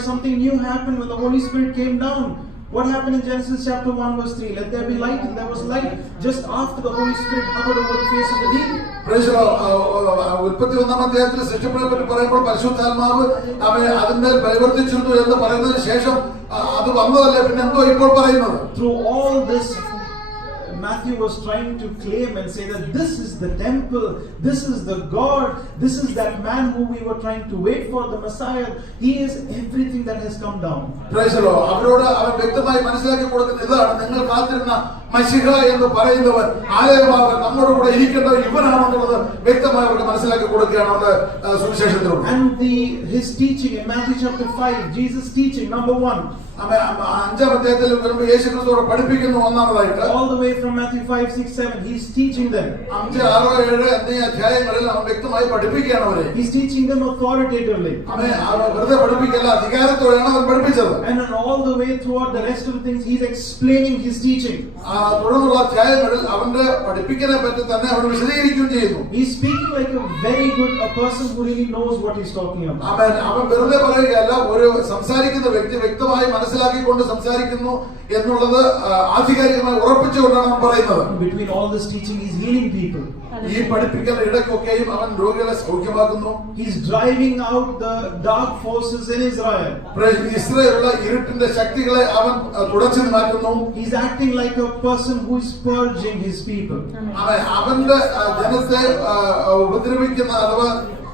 where something new happened when the Holy Spirit came down. What happened in Genesis chapter 1 verse 3? Let there be light, and there was light just after the Holy Spirit hovered over the face of the deep. Praise the Lord. ഉൽപ്പത്തി 1-ാം അധ്യായത്തിൽ സൃഷ്ടിപ്പിനെ പറ്റി പറയുമ്പോൾ പരിശുദ്ധാത്മാവ് അവനെ അതിന്മേൽ പരിവർത്തിച്ചിരുന്നു എന്ന് പറയുന്നതിന് ശേഷം അത് വന്നതല്ലേ പിന്നെ എന്തോ ഇപ്പോൾ പറയുന്നത്? Through all this, Matthew was trying to claim and say that this is the temple, this is the God, this is that man who we were trying to wait for, the Messiah. He is everything that has come down. Praise the Lord. അവരോട് അവൻ വ്യക്തമായി മനസ്സിലാക്കി കൊടുക്കുന്ന ഇതാണ്, നിങ്ങൾ കാത്തിരുന്ന മശിഹ എന്ന് പറയുന്നവൻ ആലയമാവൻ നമ്മുടെ കൂടെ ഇരിക്കേണ്ടവൻ ഇവനാണെന്നുള്ളത് വ്യക്തമായി അവർക്ക് മനസ്സിലാക്കി കൊടുക്കുകയാണ് സുവിശേഷത്തിലൂടെ. And his teaching in Matthew chapter 5, Jesus teaching number 1. 5-ാം അധ്യായത്തിൽ വരുമ്പോൾ യേശുക്രിസ്തു പഠിപ്പിക്കുന്നു ഒന്നാമതായിട്ട്. All the way from Matthew 5, 6, 7, he's teaching them. 5, 6, 7 എന്നീ അധ്യായങ്ങളിൽ അവൻ വ്യക്തമായി പഠിപ്പിക്കുകയാണ് അവരെ. He's teaching them authoritatively. അവൻ വെറുതെ പഠിപ്പിക്കല്ല, അധികാരത്തോടെയാണ് അവൻ പഠിപ്പിച്ചത്. And then all the way throughout the rest of the things, he's explaining his teaching. തുടർന്നുള്ള അധ്യായങ്ങളിൽ അവന്റെ പഠിപ്പിക്കനെ പറ്റി തന്നെ അവൻ വിശദീകരിക്കുകയും ചെയ്യുന്നു. He's speaking like a person who really knows what he's talking about. അവൻ വെറുതെ പറയുകയല്ല, ഒരു സംസാരിക്കുന്ന വ്യക്തി വ്യക്തമായി മനസ്സിലാക്കിക്കൊണ്ട് സംസാരിക്കുന്നു എന്നുള്ളത് ആധികാരികമായി ഉറപ്പിച്ചുകൊണ്ടാണ് അവൻ പറയുന്നത്. Between all this teaching, he's healing people. ഈ പഠിപ്പിക്കൽ ഇടയ്ക്കൊക്കെയും അവൻ രോഗികളെ സൗഖ്യമാക്കുന്നു. He's driving out the dark forces in Israel. ഇസ്രായേലിലെ ഇരുട്ടിന്റെ ശക്തികളെ അവൻ തുടച്ചു മാറ്റുന്നു. He's acting like a person who is purging his people. അവന്റെ ജനത്തെ ഉപദ്രവിക്കുന്ന അഥവാ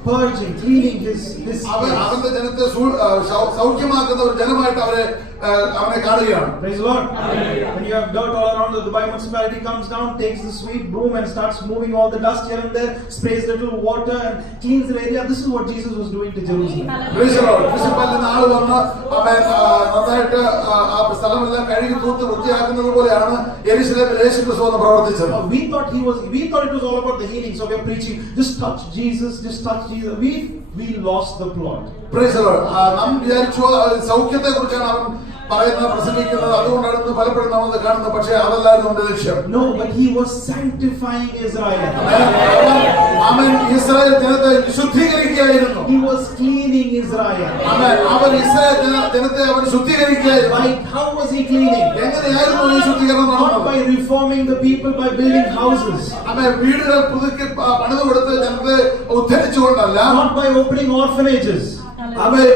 purging, cleaning his അവന്റെ ജനത്തെ സൗഖ്യമാക്കുന്ന ഒരു ജനമായിട്ട് അവനെ കാണുകയാണ്. Praise the Lord. When you have dirt all around, the Dubai municipality comes down, takes the sweep broom and starts moving all the dust here and there, sprays little water and cleans the area. This is what Jesus was doing to Jerusalem. Praise the Lord. Municipality ആൾ വന്ന് അവൻ നന്നായിട്ട് ആ സ്ഥലമെല്ലാം കഴുകി തൂത്ത് വൃത്തിയാക്കുന്നത് പോലെയാണ് യെരുശലേമിൽ യേശുക്രിസ്തു വന്ന് പ്രവർത്തിച്ചത്. We thought it was all about the healing, so we are preaching just touch Jesus, just touch Jesus. We lost the plot. Praise the Lord. നാം വിചാരിച്ചു സൗഖ്യത്തെ കുറിച്ചാണ് അവൻ പറയുന്നത്, പ്രസംഗിക്കുന്നത്, അതുകൊണ്ടാണ് പലപ്പോഴും നമ്മൾ കാണുന്നത്. പക്ഷേ അതല്ലായിരുന്നു അവന്റെ ലക്ഷ്യം. No, but he was sanctifying Israel. അവൻ ഇസ്രായേൽ ജനത്തെ വിശുദ്ധീകരിക്കുകയായിരുന്നു. He was cleaning Israel. അവൻ ഇസ്രായേൽ ജനത്തെ അവൻ ശുദ്ധീകരിക്കുകയായിരുന്നു. Right? How was he cleaning? എങ്ങനെയായിരുന്നു ഈ ശുദ്ധീകരണം നടന്നത്? Not by reforming the people by building houses. അവൻ വീടുകൾ പുതുക്കി പണിതു കൊടുത്ത് ജനത്തെ ഉദ്ധരിച്ചുകൊണ്ടല്ല. Not by opening orphanages. അവൻ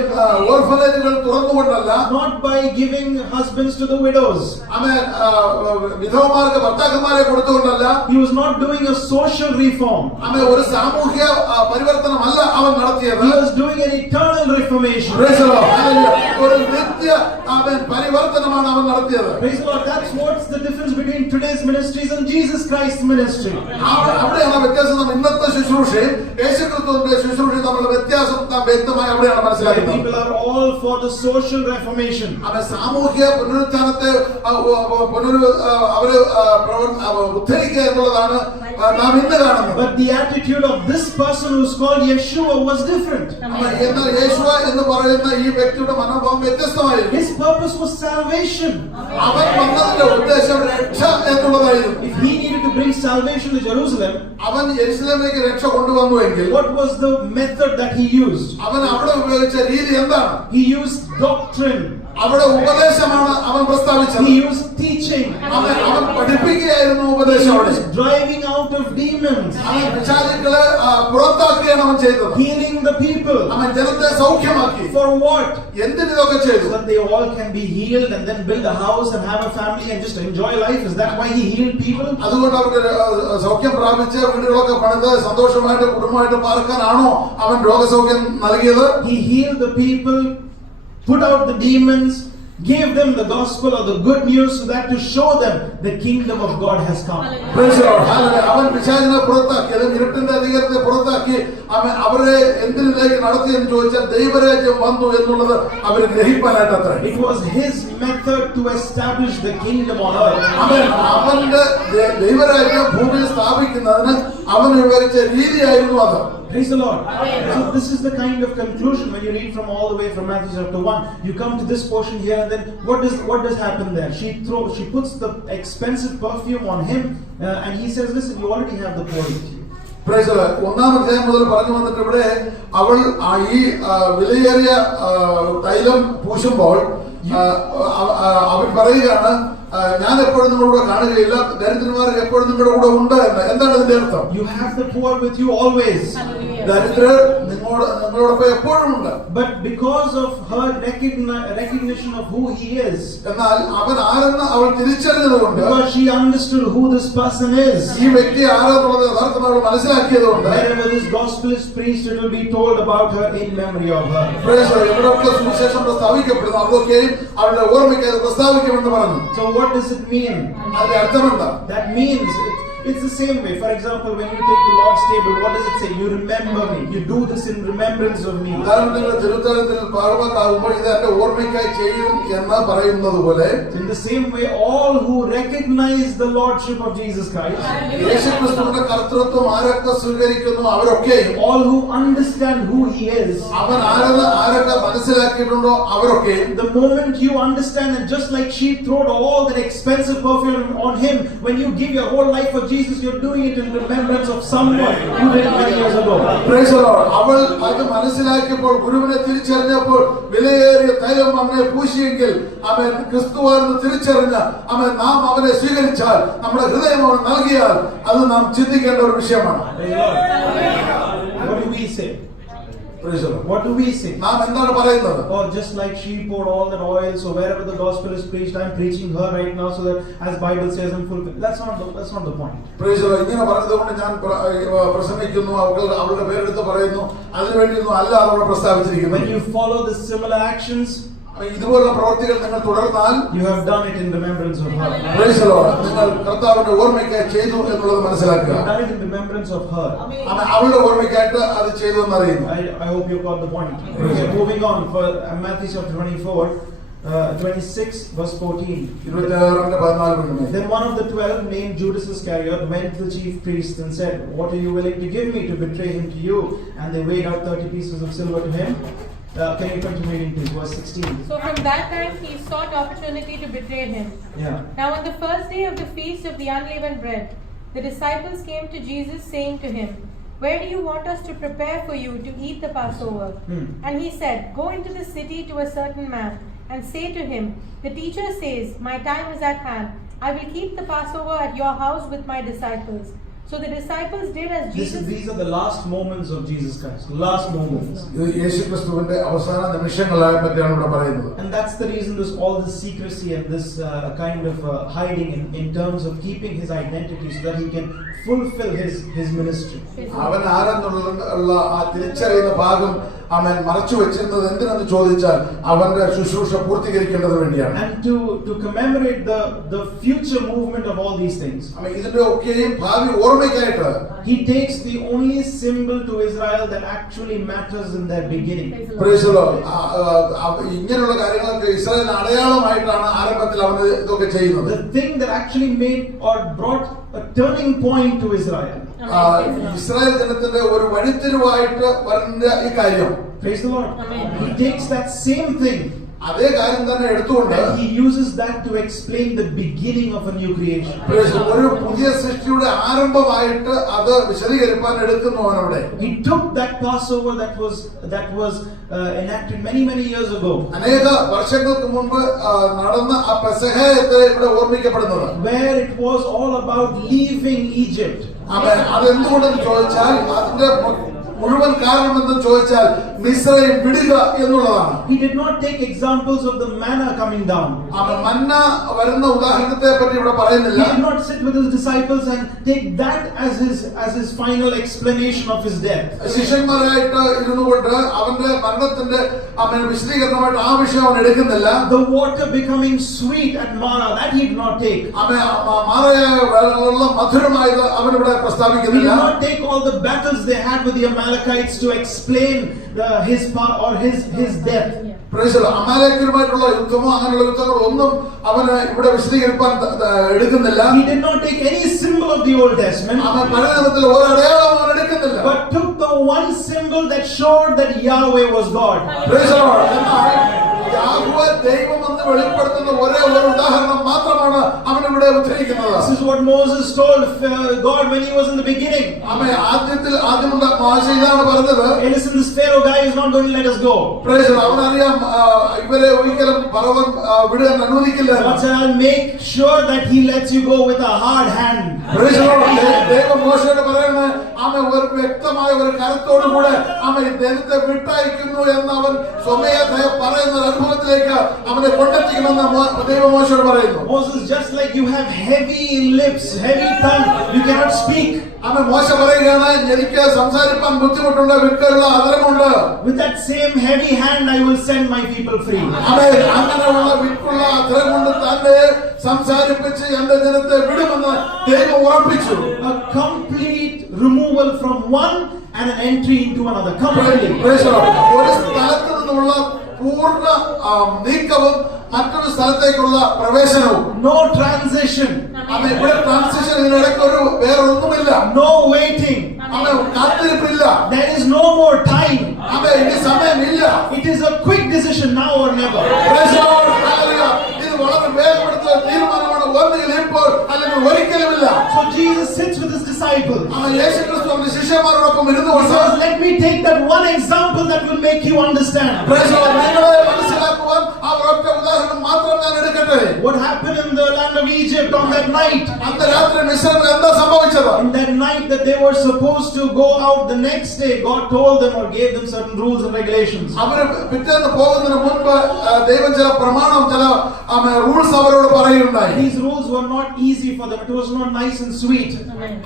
ഓർഫനേജുകൾ തുറന്നുകൊണ്ടല്ല. Not by giving husbands to the widows. അവൻ വിധവമാർക്ക് ഭർത്താക്കന്മാരെ കൊടുത്തുകൊണ്ടല്ല. He was not doing a social reform. അവൻ ഒരു സാമൂഹിക പരിവർത്തനമല്ല അവൻ നടത്തിയത്. He was doing an eternal reformation. Praise the Lord. ഒരു നിത്യ അവൻ പരിവർത്തനമാണ് അവൻ നടത്തിയത്. Praise the Lord. That's what's the difference between today's ministries and Jesus Christ's ministry. അവിടെയാണ് വ്യത്യാസം. ഇന്നത്തെ ശുശ്രൂഷയും യേശുക്രിസ്തുവിന്റെ ശുശ്രൂഷയും തമ്മിലുള്ള വ്യത്യാസം വ്യക്തമായി അവിടെയാണ് മനസ്സിലാക്കുന്നത്. People are all for the social reformation. അവൻ സാമൂഹിക പുനരുത്ഥാനത്തെ അവര് ഉദ്ധരിക്കുക എന്നുള്ളതാണ് നാം ഇന്ന് കാണുന്നത്. But the attitude of this person who is called Yeshua was different. എന്നാൽ യേശുവ എന്ന് പറയുന്ന ഈ വ്യക്തിയുടെ മനോഭാവം വ്യത്യസ്തമായിരുന്നു. His purpose was salvation. അവൻ വന്നതിന്റെ ഉദ്ദേശം രക്ഷ എന്നുള്ളതായിരുന്നു. If he needed to bring salvation to Jerusalem, അവൻ യെരുശലേമിലേക്ക് രക്ഷ കൊണ്ടുവന്നുവെങ്കിൽ what was the method that he used? അവൻ അവിടെ ഉപയോഗിച്ച രീതി എന്താണ്? He used doctrine. അവിടെ ഉപദേശമാണ് അവൻ പ്രസ്താവിച്ചത്. He used teaching. അവൻ പഠിപ്പിക്കുകയായിരുന്നു ഉപദേശം. He was driving out of demons. അവൻ പിശാചുക്കളെ പുറത്താക്കുകയാണ് അവൻ ചെയ്തത്. Healing the people. അവൻ ജനത്തെ സൗഖ്യമാക്കി. For what? എന്തിന് ഇതൊക്കെ ചെയ്തു? So that they all can be healed and then build a house and have a family and just enjoy life. Is that why he healed people? അതുകൊണ്ട് അവർക്ക് സൗഖ്യം പ്രാപിച്ച് വീടുകളൊക്കെ പണിത് സന്തോഷമായിട്ട് കുടുംബമായിട്ട് പാർക്കാനാണോ അവൻ രോഗസൗഖ്യം നൽകിയത്? He healed the people, put out the demons, gave them the gospel or the good news so that to show them the kingdom of God has come. Praise the Lord. അവൻ പിശാചിനെ പുറത്താക്കി, അല്ലെങ്കിൽ ഇരുട്ടിന്റെ അധികാരത്തെ പുറത്താക്കി അവരെ എന്തിലേക്ക് നടത്തി എന്ന് ചോദിച്ചാൽ ദൈവരാജ്യം വന്നു എന്നുള്ളത് അവർ ഗ്രഹിക്കാനായിട്ട് അത്ര. It was his method to establish the kingdom on earth. അവന്റെ ദൈവരാജ്യം ഭൂമിയിൽ സ്ഥാപിക്കുന്നതിന് അവൻ വിവരിച്ച രീതിയായിരുന്നു അത്. Praise the Lord. So this is the kind of conclusion when you read from all the way from Matthew chapter 1. You come to this portion here, and then what does happen there? She puts the expensive perfume on him, and he says, "Listen, you already have the poor with you." ഒന്നാം അധ്യായം മുതൽ പറഞ്ഞു വന്നിട്ട് ഇവിടെ അവൾ ഈ വിലയേറിയ തൈലം പൂശുമ്പോൾ അവൻ പറയുകയാണ്, ഞാൻ എപ്പോഴും നിങ്ങളുടെ കൂടെ കാണുകയില്ല, ദരിദ്രന്മാർ എപ്പോഴും നിങ്ങളുടെ കൂടെ ഉണ്ട് എന്ന്. എന്താണ് ഇതിന്റെ അർത്ഥം? You have the poor with you always. ദരിദ്രർ നിങ്ങളോടൊപ്പം എപ്പോഴും ഉണ്ട്. But because of her recognition of who he is, എന്നാൽ അവൻ ആരെന്ന് അവൾ തിരിച്ചറിഞ്ഞതുകൊണ്ട്, because she understood who this person is, ഈ വ്യക്തി ആരെന്നുള്ളത് യഥാർത്ഥമായി അവൾ മനസ്സിലാക്കിയതുകൊണ്ട്, wherever this gospel is preached, it will be told about her in memory of her. എവിടെയൊക്കെ സുവിശേഷം പ്രസ്താവിക്കപ്പെടുന്നു അവിടെയൊക്കെയും അവളുടെ ഓർമ്മയ്ക്ക് അത് പ്രസ്താവിക്കുമെന്ന് പറഞ്ഞു. So what does it mean? അതിന്റെ അർത്ഥം എന്താ? That means it's the same way. For example, when you take the Lord's table, what does it say? You remember me. You do this in remembrance of me. ഉദാഹരണത്തിന് തിരുത്തലത്തിൽ ഭാഗമാകുമ്പോൾ ഇത് എന്റെ ഓർമ്മയ്ക്കായി ചെയ്യും എന്ന് പറയുന്നത് പോലെ, in the same way, all who recognize the lordship of Jesus Christ, യേശുക്രിസ്തുവിന്റെ കർത്തൃത്വം ആരൊക്കെ സ്വീകരിക്കുന്നു അവരൊക്കെ, all who understand who he is, അവൻ ആരെന്ന് ആരൊക്കെ മനസ്സിലാക്കിയിട്ടുണ്ടോ അവരൊക്കെ, the moment you understand, and just like she throwed all that expensive perfume on him, when you give your whole life for Jesus, you're doing it in remembrance of someone you did many years ago. Praise the Lord. അവൾ അത് മനസ്സിലാക്കിയപ്പോൾ, ഗുരുവിനെ തിരിച്ചറിഞ്ഞപ്പോൾ, വിലയേറിയ തൈലം അവനെ പൂശിയെങ്കിൽ അവൻ ക്രിസ്തുവാണെന്ന് തിരിച്ചറിഞ്ഞ അവൻ നാം അവനെ സ്വീകരിച്ചാൽ, നമ്മുടെ ഹൃദയം അവൻ നൽകിയാൽ, അത് നാം ചിന്തിക്കേണ്ട ഒരു വിഷയമാണ്. What do we say? Praise the Lord. What do we say? നാം എന്താണ് പറയുന്നത്? Oh, just like she poured all that oil, so wherever the gospel is preached, I'm preaching her right now, so that as Bible says, I'm fulfilled. That's not the point. Praise the Lord. ഇങ്ങനെ പറഞ്ഞതുകൊണ്ട് ഞാൻ പ്രസംഗിക്കുന്നു, അവളുടെ പേരെടുത്ത് പറയുന്നു, അതിനുവേണ്ടിയൊന്നും അല്ല അവിടെ പ്രസ്താവിച്ചിരിക്കുന്നത്. When you follow the similar actions, ഇതുപോലുള്ള പ്രവർത്തികൾ നിങ്ങൾ തുടർന്നാൽ, you have done it in remembrance of her. Praise the Lord. നിങ്ങൾ കർത്താവിന്റെ ഓർമ്മയ്ക്കായി ചെയ്തു എന്നുള്ളത് മനസ്സിലാക്കുക. You have done it in remembrance of her. അവളുടെ ഓർമ്മയ്ക്കായിട്ട് അത് ചെയ്തു എന്നറിയുന്നു. I hope you got the point. Okay, moving on for Matthew chapter 24, 26 verse 14. Then one of the 12, named Judas Iscariot, went to the chief priests and said, "What are you willing to give me to betray him to you?" And they weighed out 30 pieces of silver to him. Can you continue reading please, verse 16? So from that time he sought opportunity to betray him. Yeah. Now on the first day of the feast of the unleavened bread, the disciples came to Jesus saying to him, "Where do you want us to prepare for you to eat the Passover?" And he said, "Go into the city to a certain man and say to him, 'The teacher says, my time is at hand. I will keep the Passover at your house with my disciples.' So the disciples did as Jesus. These are the last moments of Jesus Christ. Last moments. യേശുക്രിസ്തുവിന്റെ അവസാന നിമിഷങ്ങളെ പറ്റിയാണ് ഇവിടെ പറയുന്നത്. And that's the reason there's all this secrecy and this kind of hiding in terms of keeping his identity, so that he can fulfill his ministry. അവൻ ആരെന്നുള്ള ആ തിരിച്ചറിയുന്ന ഭാഗം അവൻ മറച്ചു വെച്ചിരുന്നത് എന്തിനെന്ന് ചോദിച്ചാൽ അവന്റെ ശുശ്രൂഷ പൂർത്തീകരിക്കേണ്ടത് വേണ്ടിയാണ്. And to commemorate the future movement of all these things, ഇതിന്റെ ഒക്കെയും ഭാവി ഓർമ്മയ്ക്കായിട്ട്, he takes the only symbol to Israel that actually matters in their beginning. Praise the Lord. ഇങ്ങനെയുള്ള കാര്യങ്ങളൊക്കെ ഇസ്രായേലിന് അടയാളമായിട്ടാണ് ആരംഭത്തിൽ അവൻ ഇതൊക്കെ ചെയ്യുന്നത്. The thing that actually made or brought a turning point to Israel. Israel ജനത്തിന്റെ ഒരു വഴിത്തിരിവായിട്ട് വരുന്ന ഈ കാര്യം. Praise the Lord. He takes that same thing, അതേ കാര്യം തന്നെ എടുത്തുകൊണ്ട്, and he uses that to explain the beginning of a new creation. ഒരു പുതിയ സൃഷ്ടിയുടെ ആരംഭമായിട്ട് അത് വിശദീകരിക്കാൻ എടുക്കുന്നു അവനവിടെ. He took that Passover that was enacted many years ago, അനേക വർഷങ്ങൾക്ക് മുൻപ് നടന്ന ആ പെസഹത്തെ ഇവിടെ ഓർമ്മിക്കപ്പെടുന്നത്, where it was all about leaving Egypt. അതെന്തുകൊണ്ടെന്ന് ചോദിച്ചാൽ, അതിന്റെ മുഴുവൻ കാരണം എന്ന് ചോദിച്ചാൽ മിസ്രയീം വിടുക എന്നുള്ളതാണ്. He did not take examples of the manna coming down. മന്ന വരുന്ന ഉദാഹരണത്തെ പറ്റി ഇവിടെ പറയുന്നില്ല. He did not sit with his disciples and take that as his final explanation of his death. ശിഷ്യന്മാരായിട്ട് ഇരുന്നുകൊണ്ട് അവന്റെ മരണത്തിന്റെ വിശദീകരണമായിട്ട് ആ വിഷയം അവൻ എടുക്കുന്നില്ല. The water becoming sweet at Mara, that he did not take. മാറയായ വെള്ളം മധുരമായത് അവൻ ഇവിടെ പ്രസ്താവിക്കുന്നില്ല. He did not take all the battles they had with the Amalekites to explain his death. അമാലേക്കരുമായിട്ടുള്ള യുദ്ധമോ അങ്ങനെയുള്ള യുദ്ധങ്ങളോ ഒന്നും അവന് ഇവിടെ വിശദീകരിക്കാൻ എടുക്കുന്നില്ല. He did not take any symbol of the Old Testament, അവൻ പഴയ നിയമത്തിൽ ഒരു അടയാളം അവൻ എടുക്കുന്നില്ല. but took the one symbol that showed that Yahweh was God. Praise the Lord. Yahweh ദൈവമെന്ന് വെളിപ്പെടുത്തുന്ന ഒരേ ഒരു ഉദാഹരണം മാത്രമാണ് അവൻ ഇവിടെ ഉദ്ധരിക്കുന്നത്. This is what Moses told God when he was in the beginning. ആദ്യമുള്ള മോശ ഇതാണ് പറഞ്ഞത്. Hey, listen, this Pharaoh guy is not going to let us go. അവനറിയാം ഇവരെ ഒരിക്കലും ഫറവോൻ വിടാൻ അനുവദിക്കില്ല. God said, I'll make sure that he lets you go with a hard hand. ദൈവം മോശയോട് പറയുന്നത് അവൻ ഒരു വ്യക്തമായ ഒരു കരത്തോടു കൂടെ അവൻ ദൈവത്തെ വിട്ടയക്കുന്നു എന്ന് അവൻ സ്വമേധയാ പറയുന്ന അനുഭവത്തിലേക്ക് അവനെ കൊണ്ടെത്തിക്കുമെന്ന് ദൈവം മോശയോട് പറയുന്നു. Moses, just like you have heavy lips, heavy tongue, you cannot speak. അവൻ മോശ പറയുകയാണ്, എനിക്ക് സംസാരിക്കാൻ ബുദ്ധിമുട്ടുണ്ട്, വിട്ടുള്ള അതരമുണ്ട്. With that same heavy hand I will send my people free. അവൻ അങ്ങനെയുള്ള വിട്ടുള്ള അതരം കൊണ്ട് തന്നെ സംസാരിപ്പിച്ച് എന്റെ ജനത്തെ വിടുമെന്ന് ദൈവം ഉറപ്പിച്ചു. A complete removal from one and an entry into another. Completely. ഒരു സ്ഥലത്ത് നിന്നുള്ള പൂർണ്ണ നീക്കവും മറ്റൊരു സ്ഥലത്തേക്കുള്ള പ്രവേശനവും. No transition. അവൻ ഇവിടെ ട്രാൻസിഷൻ ഇതിനിടയ്ക്ക് ഒരു വേറെ ഒന്നുമില്ല. No waiting. അവൻ കാത്തിരിപ്പില്ല. There is no more time. അവൻ ഇനി സമയമില്ല. It is a quick decision, now or never. ഇത് വളരെ വേഗമെടുത്ത തീരുമാനമാണ്. ഒന്നുകിൽ ഇപ്പോൾ അല്ലെങ്കിൽ ഒരിക്കലുമില്ല. So Jesus sits with his disciples. അവൻ യേശുക്രിസ്തു അവന്റെ ശിഷ്യന്മാരോടൊപ്പം ഇരുന്നു He says, let me take that one example that will make you understand. നിങ്ങളെ മനസ്സിലാക്കുവാൻ ആ ഒരൊറ്റ ഉദാഹരണം മാത്രം ഞാൻ എടുക്കട്ടെ. What happened in the land of Egypt on that night? അന്ന് രാത്രി മിസ്രൈമിൽ എന്താ സംഭവിച്ചത്? In that night that they were supposed to go out the next day, God told them or gave them certain rules and regulations. അവര് പിറ്റേന്ന് പോകുന്നതിന് മുൻപ് ദൈവം ചില പ്രമാണം, ചില റൂൾസ് അവരോട് പറയുകയുണ്ടായി. These rules were not easy for them. It was not nice and sweet.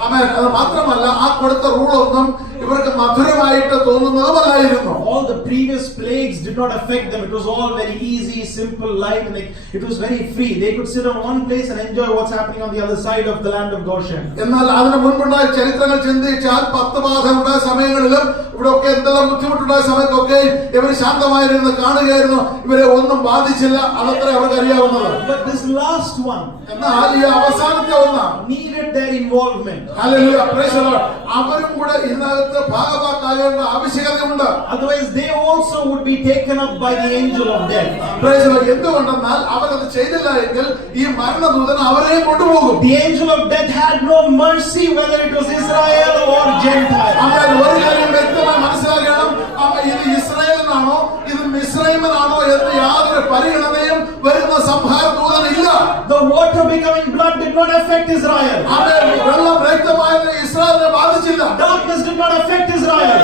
ആമേൻ. അത് മാത്രമല്ല ആ കൊടുത്ത റൂളൊന്നും ഇവർക്ക് മധുരമായിട്ട് തോന്നുന്നതുമല്ലായിരുന്നു. All the previous plagues did not affect them. It was all very easy, simple life. Like it was very free. They could sit on one place and enjoy what's happening on the other side of the land of Goshen. എന്നാൽ അതിന് മുൻപുണ്ടായ ചരിത്രങ്ങൾ ചിന്തിച്ചാൽ 10 ബാധ ഉണ്ടായ സമയങ്ങളിലും ഇവിടെയൊക്കെ എന്തെല്ലാം ബുദ്ധിമുട്ടുണ്ടായ സമയത്തൊക്കെ ഇവർ ശാന്തമായിരുന്നു കാണുകയായിരുന്നു. ഇവരെ ഒന്നും ബാധിച്ചില്ല. അതത്ര അവർക്ക് അറിയാവുന്നത്. But this last one, എന്നാൽ ഈ അവസാനത്തെ ഒന്ന് needed their involvement. Hallelujah, praise the Lord. അവരും കൂടെ ഇതിനകത്ത് ഭാഗമാകേണ്ട ആവശ്യകതയുണ്ട്. Otherwise they also would be taken up by the angel of death. Praise the Lord. എന്തുകൊണ്ടെന്നാൽ അവരത് ചെയ്തില്ല എങ്കിൽ ഈ മരണദൂതൻ അവരെയും കൊണ്ടുപോകും. The angel of death had no mercy whether it was Israel or Gentile. അവൻ ഒരു കാര്യം വ്യക്തമായി മനസ്സിലാക്കണം, ഇത് ഇസ്രായേലിനാണോ ഇത് മിസ്രൈമിനാണോ എന്ന് യാതൊരു പരിഗണനയും വരുന്ന സംഹാര ദൂതനില്ല. The water becoming blood did not affect Israel. അവൻ വെള്ളം രക്തമായത് ഇസ്രായേലിനെ ബാധിച്ചില്ല. Darkness did not affect Israel.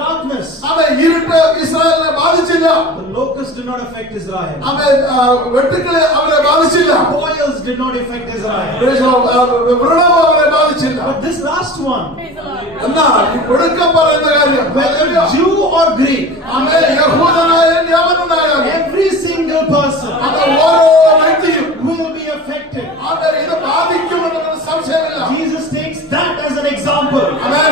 Darkness. അവൻ ഇരുട്ട് ഇസ്രായേലിനെ ബാധിച്ചില്ല. The locusts did not affect Israel. അവൻ വെട്ടുക്കളെ അവരെ ബാധിച്ചില്ല. Boils did not affect Israel. വ്രണവും അവരെ ബാധിച്ചില്ല. But this last one, എന്നാൽ ഈ ഒടുക്കം പറയുന്ന കാര്യം, whether Jew or Greek, അവൻ യഹൂദനായാലും യവനനായാലും every single person അവൻ ഓരോ വ്യക്തിയും will be affected. അവൻ ഇത് ബാധിക്കുമെന്നൊരു സംശയമില്ല. Jesus takes that as an example. അവൻ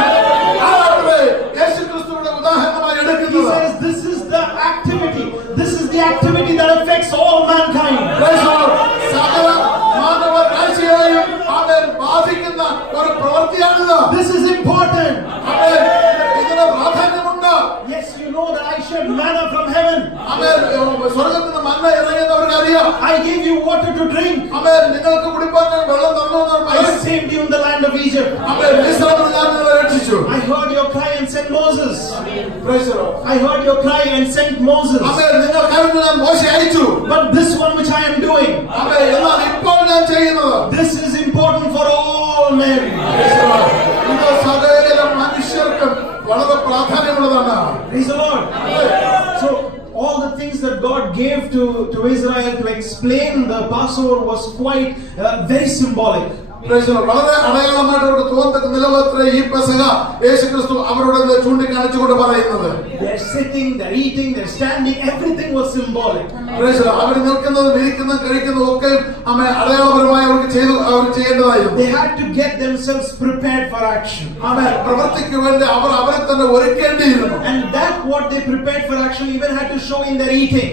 ആരുടെ യേശുക്രിസ്തുവിന്റെ ഉദാഹരണമായി He എടുക്കുന്നത്. says this is the activity. This is the activity that affects all mankind. സകല മാനവ രാശിയെയും അവൻ ബാധിക്കുന്ന ഒരു പ്രവൃത്തിയാണിത്. This is important. അവൻ ഇതിന് പ്രാധാന്യമുണ്ട്. Yes, you know that I shed manna from heaven. അവൻ സ്വർഗ്ഗത്തിൽ നിന്ന് മന്ന ഇറങ്ങിയത് അവർക്ക് അറിയാം. I gave you water to drink. അവൻ നിങ്ങൾക്ക് കുടിപ്പാൻ ഞാൻ വെള്ളം തന്നു. I saved you in the land of Egypt. അവൻ മിസ്രൈമിൽ ഞാൻ നിങ്ങളെ രക്ഷിച്ചു. I heard your cry and sent Moses. Praise the Lord. I heard your cry and sent Moses. അവൻ നിങ്ങൾ കരുതി ഞാൻ മോശയെ അയച്ചു. But this one which I am doing, അവൻ എന്നാൽ ഇപ്പോൾ ഞാൻ ചെയ്യുന്നത്, this is important for all men. ഇത് സകല മനുഷ്യർക്കും വളരെ പ്രാധാന്യമുള്ളതാണ്. Praise the Lord. So all the things that God gave to Israel to explain the Passover was quite very symbolic. വളരെ അടയാളമായിട്ട് അവർക്ക് തോന്നത്തക്ക നിലവത്ര ഈ പെസഹ യേശുക്രിസ്തു അവരോട് ചൂണ്ടിക്കാണിച്ചുകൊണ്ട് പറയുന്നത്. They're sitting, they're eating, they're standing, everything was symbolic. അവർ നിൽക്കുന്നതും ഇരിക്കുന്നതും കഴിക്കുന്നതും ഒക്കെ അടയാളപരമായി അവർ ചെയ്യേണ്ടതായിരുന്നു. They had to get themselves prepared for action. പ്രവൃത്തിക്ക് വേണ്ടി അവർ അവരെ തന്നെ ഒരുക്കേണ്ടിയിരുന്നു. And that what they prepared for action even had to show in their eating.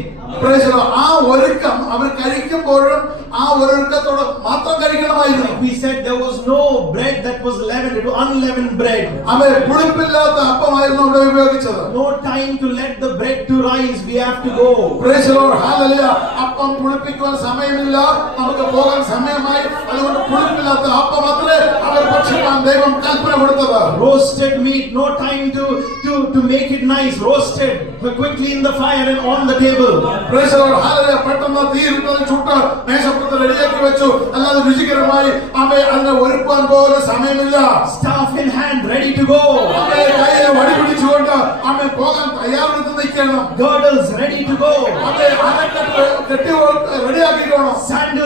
ആ ഒരുക്കം അവർ കഴിക്കുമ്പോഴും ആ ഒരുക്കത്തോടെ മാത്രം കഴിക്കണമായിരുന്നു. We said there was no bread that was leavened, it was unleavened bread. അവൻ പുളിപ്പില്ലാത്ത അപ്പമായിരുന്നു അവിടെ ഉപയോഗിച്ചത്. No time to let the bread to rise, we have to go. Praise the Lord, hallelujah. അപ്പം പുളിപ്പിക്കുവാൻ സമയമില്ല, നമുക്ക് പോകാൻ സമയമായി. അതുകൊണ്ട് പുളിപ്പില്ലാത്ത അപ്പം മാത്രമേ അവർ ഭക്ഷിക്കാൻ ദൈവം കൽപ്പന കൊടുത്തത്. Roasted meat, no time to make it nice. Roasted quickly in the fire and on the table. Praise the Lord, hallelujah. പെട്ടെന്ന് തീയിലിട്ടത് ചുട്ട് മേശപ്പുറത്ത് റെഡിയാക്കി വെച്ചു. അല്ലാതെ രുചികരമായി അവയെ അതിനെ ഒരുക്കുവാൻ പോലും സമയമില്ല. Staff in hand, ready to go. അവയെ കയ്യിൽ വടി പിടിച്ചുകൊണ്ട് അവൻ പോകാൻ തയ്യാറെടുത്ത് നിൽക്കണം. Girdles ready to go. അവയെ അരക്കെട്ട് കെട്ടി റെഡിയാക്കിക്കണം. Sandals